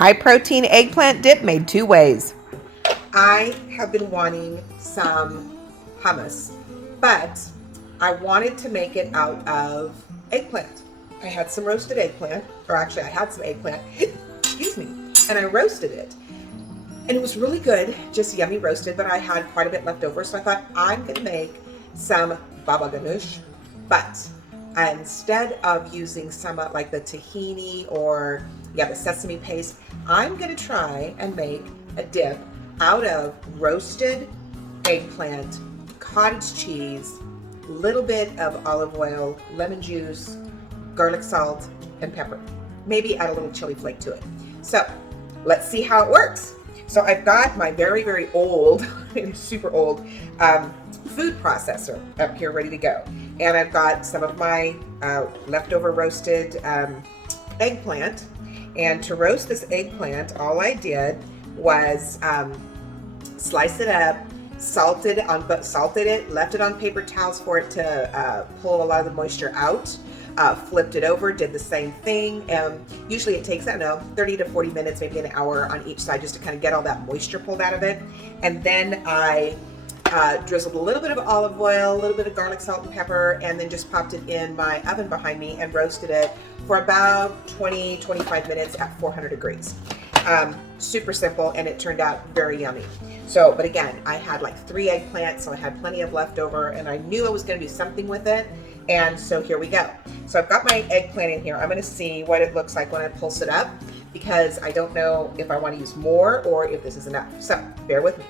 High protein eggplant dip made two ways. I have been wanting some hummus, but I wanted to make it out of eggplant. I had some roasted eggplant, or actually I had some eggplant, excuse me, and I roasted it. And it was really good, just yummy roasted, but I had quite a bit left over, so I thought I'm gonna make some baba ganoush, but instead of using some like the tahini or the sesame paste, I'm gonna try and make a dip out of roasted eggplant, cottage cheese, little bit of olive oil, lemon juice, garlic salt, and pepper. Maybe add a little chili flake to it. So let's see how it works. So I've got my very, very old, super old food processor up here ready to go. And I've got some of my leftover roasted eggplant. And to roast this eggplant, all I did was slice it up, salted it, left it on paper towels for it to pull a lot of the moisture out. Flipped it over, did the same thing. Usually it takes, I don't know, 30 to 40 minutes, maybe an hour on each side just to kind of get all that moisture pulled out of it. And then I drizzled a little bit of olive oil, a little bit of garlic, salt, and pepper, and then just popped it in my oven behind me and roasted it for about 20-25 minutes at 400 degrees. Super simple, and it turned out very yummy. So, but again, I had like 3 eggplants, so I had plenty of leftover, and I knew I was going to do something with it. And so here we go. So I've got my eggplant in here. I'm going to see what it looks like when I pulse it up, because I don't know if I want to use more or if this is enough. So bear with me.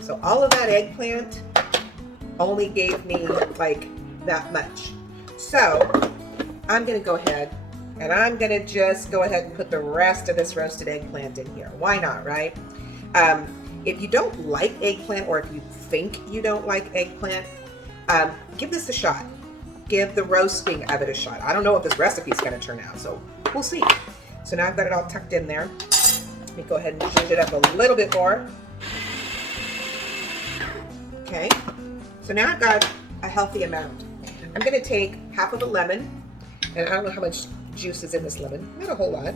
So all of that eggplant only gave me like that much. So I'm going to go ahead and I'm going to just go ahead and put the rest of this roasted eggplant in here. Why not, right? If you don't like eggplant, or if you think you don't like eggplant, give this a shot. Give the roasting of it a shot. I don't know if this recipe is going to turn out, so we'll see. So now I've got it all tucked in there. Let me go ahead and change it up a little bit more. Okay, so now I've got a healthy amount. I'm going to take half of a lemon, and I don't know how much juice is in this lemon. Not a whole lot,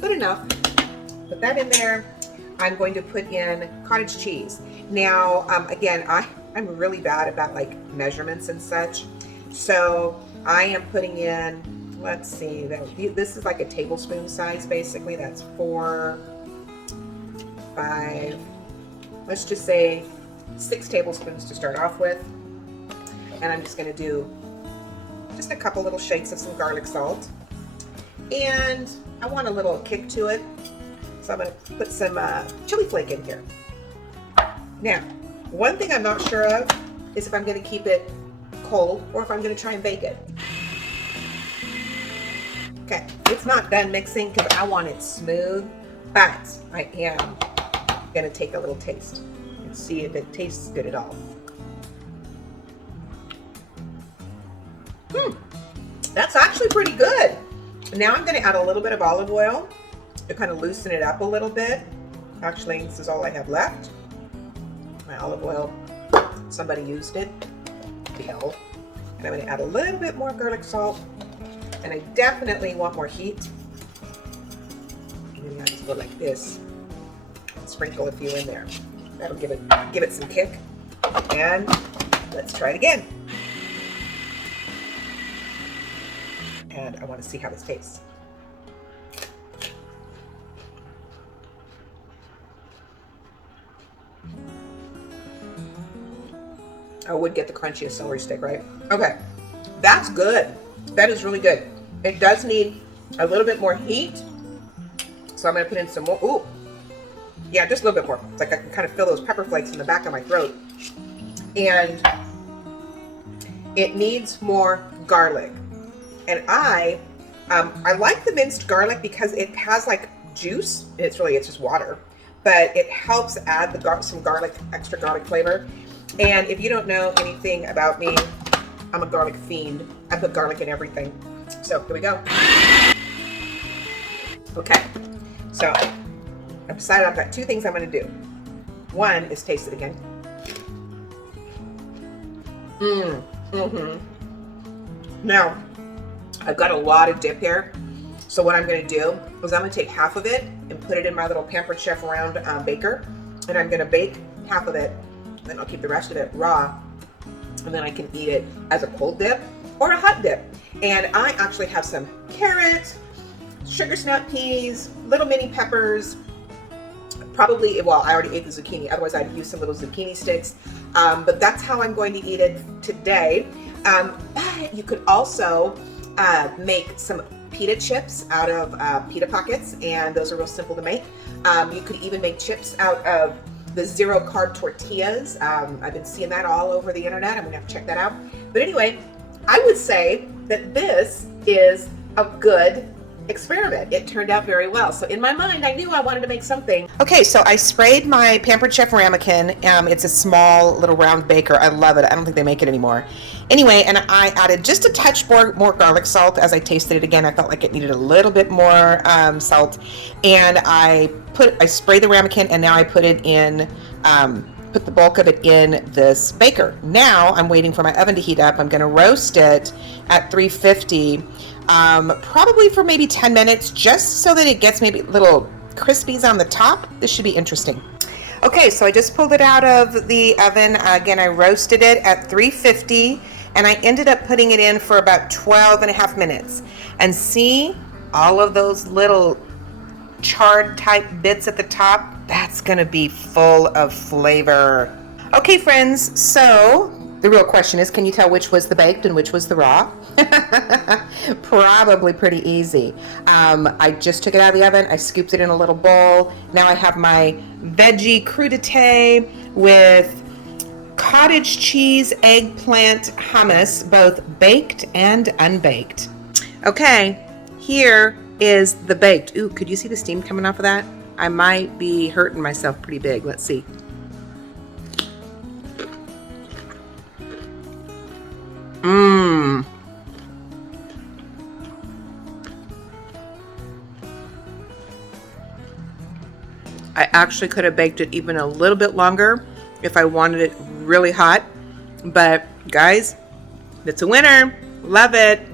but enough. Put that in there. I'm going to put in cottage cheese. Now, again, I'm really bad about like measurements and such. So I am putting in, let's see, this is like a tablespoon size basically. That's 4, 5, let's just say 6 tablespoons to start off with. And I'm just going to do just a couple little shakes of some garlic salt. And I want a little kick to it. So I'm going to put some chili flake in here. Now, one thing I'm not sure of is if I'm going to keep it cold or if I'm going to try and bake it. Okay, it's not done mixing because I want it smooth, but I am going to take a little taste and see if it tastes good at all. That's actually pretty good. Now I'm going to add a little bit of olive oil to kind of loosen it up a little bit. Actually, this is all I have left. My olive oil, somebody used it. And I'm going to add a little bit more garlic salt, and I definitely want more heat. And then I just go like this, sprinkle a few in there. That'll give it some kick. And let's try it again. And I want to see how this tastes. I would get the crunchiest celery stick, right? Okay, that's good. That is really good. It does need a little bit more heat, so I'm gonna put in some more. Ooh, yeah, just a little bit more. It's like I can kind of feel those pepper flakes in the back of my throat. And it needs more garlic. And I like the minced garlic because it has like juice. It's just water, but it helps add some extra garlic flavor. And if you don't know anything about me, I'm a garlic fiend. I put garlic in everything. So here we go. Okay, so I've decided I've got 2 things I'm going to do. One is taste it again. Now, I've got a lot of dip here, So what I'm going to do is I'm going to take half of it and put it in my little Pampered Chef round baker, and I'm going to bake half of it, then I'll keep the rest of it raw, and then I can eat it as a cold dip or a hot dip. And I actually have some carrots, sugar snap peas, little mini peppers, probably, well, I already ate the zucchini, otherwise I'd use some little zucchini sticks, but that's how I'm going to eat it today. But you could also make some pita chips out of pita pockets, and those are real simple to make. You could even make chips out of the zero carb tortillas. I've been seeing that all over the internet. I'm gonna have to check that out. But anyway, I would say that this is a good experiment. It turned out very well. So in my mind, I knew I wanted to make something. Okay, so I sprayed my Pampered Chef ramekin. It's a small little round baker. I love it. I don't think they make it anymore. Anyway, and I added just a touch more garlic salt. As I tasted it again, I felt like it needed a little bit more salt. And I sprayed the ramekin, and now I put it in, put the bulk of it in this baker. Now I'm waiting for my oven to heat up. I'm going to roast it at 350. Probably for maybe 10 minutes, just so that it gets maybe little crispies on the top. This should be interesting. Okay, so I just pulled it out of the oven. Again, I roasted it at 350, and I ended up putting it in for about 12 and a half minutes. And see all of those little charred type bits at the top? That's gonna be full of flavor. Okay, friends, so the real question is, can you tell which was the baked and which was the raw? Probably pretty easy. I just took it out of the oven. I scooped it in a little bowl. Now I have my veggie crudité with cottage cheese eggplant hummus, both baked and unbaked. Okay, here is the baked. Ooh, could you see the steam coming off of that? I might be hurting myself pretty big. Let's see. Mmm. I actually could have baked it even a little bit longer if I wanted it really hot. But guys, it's a winner. Love it.